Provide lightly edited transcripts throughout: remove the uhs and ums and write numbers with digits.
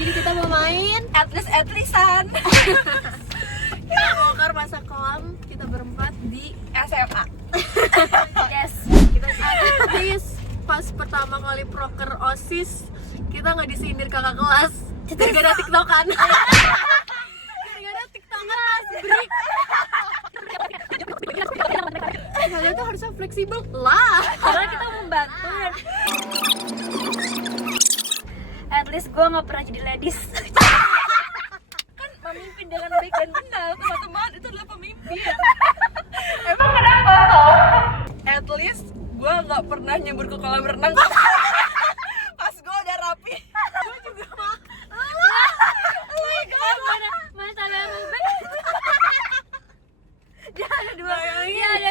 Jadi kita mau main Atlis-atlisan. kita bongkar masa kelam kita berempat di SMA. yes. Kita atlis pas pertama kali proker OSIS kita nggak disindir kakak kelas. Gara-gara tiktokan. Gara-gara tiktokan pas break. Kalian tuh harusnya fleksibel lah. Karena kita membantu. At least gue nggak pernah jadi ladies. Kan memimpin dengan baik dan benar, teman-teman, itu adalah pemimpin. Emang kenapa toh? At least gue nggak pernah nyebur ke kolam renang. Pas gue udah rapi. Gue juga mah. Masalah Ruben. Dia ada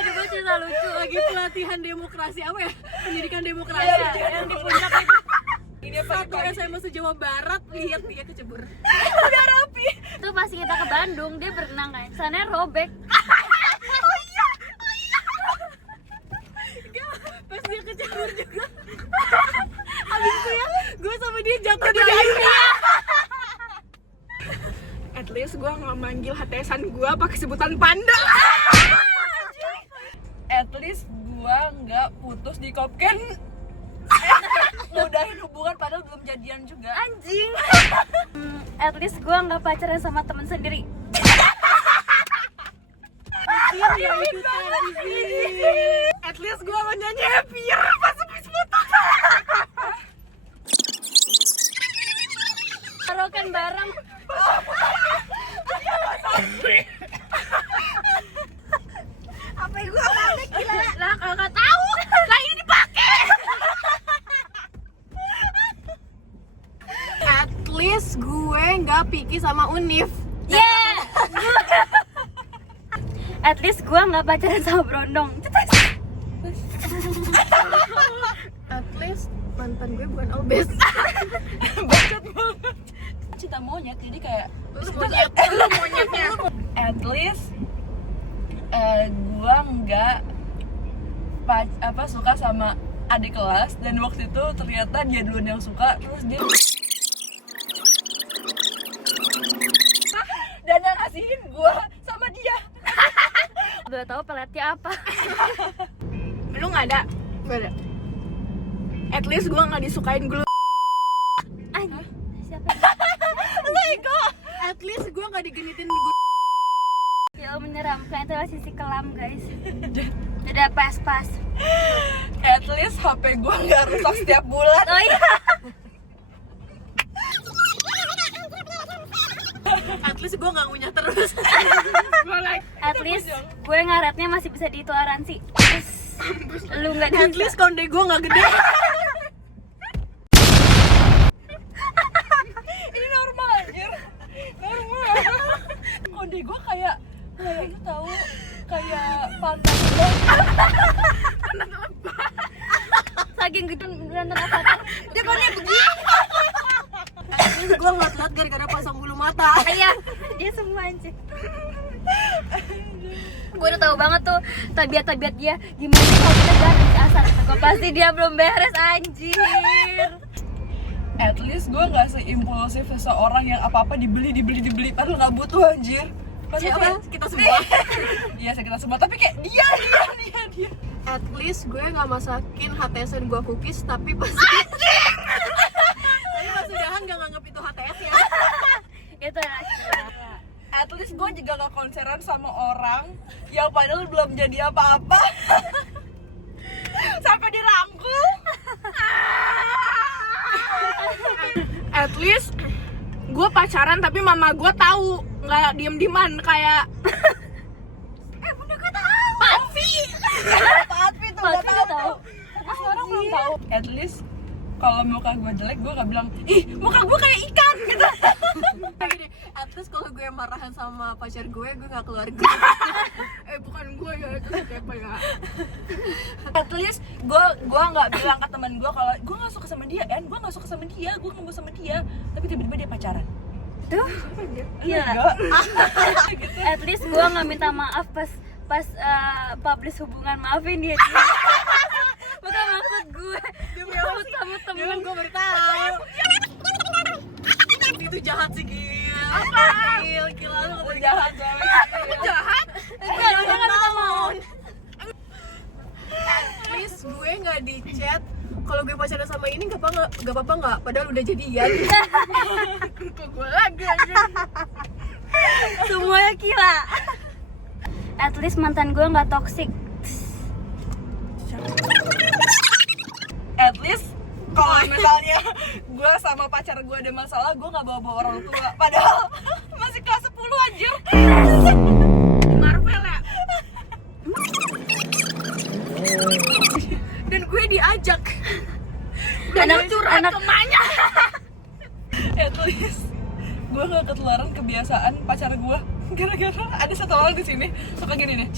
dua cerita lucu. Lagi pelatihan demokrasi apa ya? Pendidikan demokrasi Yang di puncak itu. Ini satu SMA se-Jawa Barat, lihat dia kecebur. udah rapi. Itu pas kita ke Bandung, dia berenang kan. Sana robek. Pas dia kecebur juga. Habis itu ya, gue sama dia jatuh di airnya. At least gue nggak manggil HTSan gue pakai sebutan panda. At least gue nggak putus di Kopken. Ngudahin hubungan padahal belum jadian juga. Anjing. At least gue nggak pacaran sama temen sendiri. Iya, ikutan. At least gue mau nyanyi happier pas habis putus. Taruhkan bareng. Apa yang gue balik gila? Lah kalau nggak tahu. Lah ini dipakai. At least gue nggak picky sama Unif. Yeah. At least gue nggak pacaran sama Brondong. At least mantan gue bukan obes. Bacot banget. Cinta monyet jadi kayak Lu monyetnya. at least gua nggak suka sama adik kelas dan waktu itu ternyata dia duluan yang suka terus dia dan yang ngasihin gua sama dia. Udah tahu peletnya apa? Lu nggak ada? Gak ada. At least gua nggak disukain glu. Anjing. Siapa? At least gue nggak digenitin gue. Ya Allah, menyeramkan. Itu adalah sisi kelam guys. Tidak pas-pas. At least HP gua nggak rusak setiap bulan. Oh iya. At least gue nggak ngunyah terus. At least gue ngaretnya masih bisa ditoleransi. Lu nggak At least konde gue nggak gede. Ini normal anjir. Normal. Kode gue kayak itu tahu kayak pantat saking gede nonton Avatar. dia kode begini. At least gue nggak telat gara-gara pasang bulu mata. Iya, dia semua anjing. Gue udah tahu banget tuh tabiat-tabiat dia. Gimana kalau kita jalan di asar? Gue pasti dia belum beres anjir. At least gue nggak seimpulsif seseorang yang apa-apa dibeli padahal nggak butuh anjir. Siapa? Kita semua. Iya kita semua tapi kayak dia. At least gue nggak masakin HTSan gue cookies tapi pas tapi pas udahan nggak nganggep itu HTS ya. Itu At least gue juga gak konseran sama orang yang padahal belum jadi apa-apa. Sampai dirangkul. At least gue pacaran tapi mama gue tahu, nggak diem-dieman kayak bunda gue tahu. Patvi tuh udah tahu. Tapi sekarang belum tahu. At least kalau muka gue jelek gue nggak bilang ih muka gue kayak ikan gitu. Gini, at least kalau gue marahan sama pacar gue nggak keluar grup. Bukan gue ya, itu siapa ya. At least gue nggak bilang ke teman gue kalau gue nggak suka sama dia kan, gue nggak suka sama dia, gue nggak mau sama dia, tapi tiba-tiba dia pacaran. tuh. Iya. Gitu. At least gue nggak minta maaf pas publish hubungan, maafin dia. Bukan maksud gue. Dia sama temen. Gue baru tahu. jahat sih Gil. Apa? Gila lu Lu jahat cewek. Aku jahat. Jangan ngomong. Please gue nggak di chat. Kalau gue pacaran sama ini nggak apa-apa nggak? Padahal udah jadian. Kok gue lagi aja. Semuanya gila. At least mantan gue nggak toxic. At least kalau misalnya gue sama pacar gue ada masalah, gue nggak bawa orang tua. Padahal masih kelas 10 anjir. Marvel ya. Dan gue diajak. Anak Curhat anak kemana? At least gue nggak ketularan kebiasaan pacar gue. Gara-gara ada satu orang di sini suka gini deh.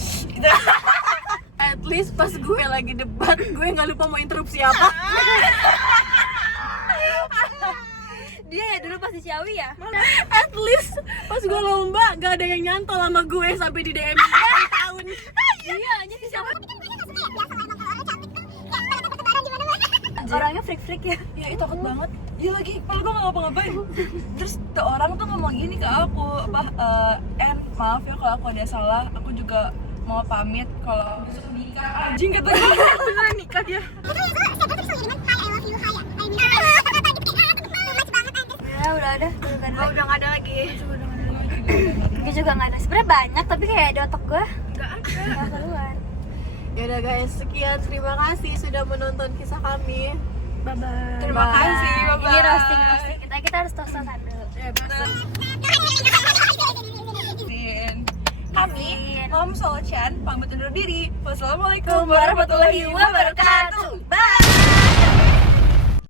At least pas gue lagi debat, gue nggak lupa mau interupsi apa. dia ya dulu pasti Ciawi ya. At least pas gue lomba gak ada yang nyantol sama gue sampai di DM 2 tahun. Iya, jadi siapa? Orangnya freak-freak ya. Ya itu takut banget. Iya lagi, kalau gue nggak ngapa-ngapain. Terus tuh orang tuh ngomong gini ke aku, maaf ya kalau aku ada salah. Aku juga mau pamit kalau besok nikah. Anjing kata gue. Beneran nikah dia. Ya udah ada. Oh, udah gak ada lagi. Gue juga nggak ada. Sebenarnya banyak tapi kayak di otak gue Enggak ada. nggak keluar. Ya udah guys, sekian, terima kasih sudah menonton kisah kami. Bye bye. Terima kasih, bye-bye. Ini roasting kita harus tos-tosan dulu. Kami Mom Solchan pamit undur diri. Wassalamualaikum Warahmatullahi wabarakatuh. Bye.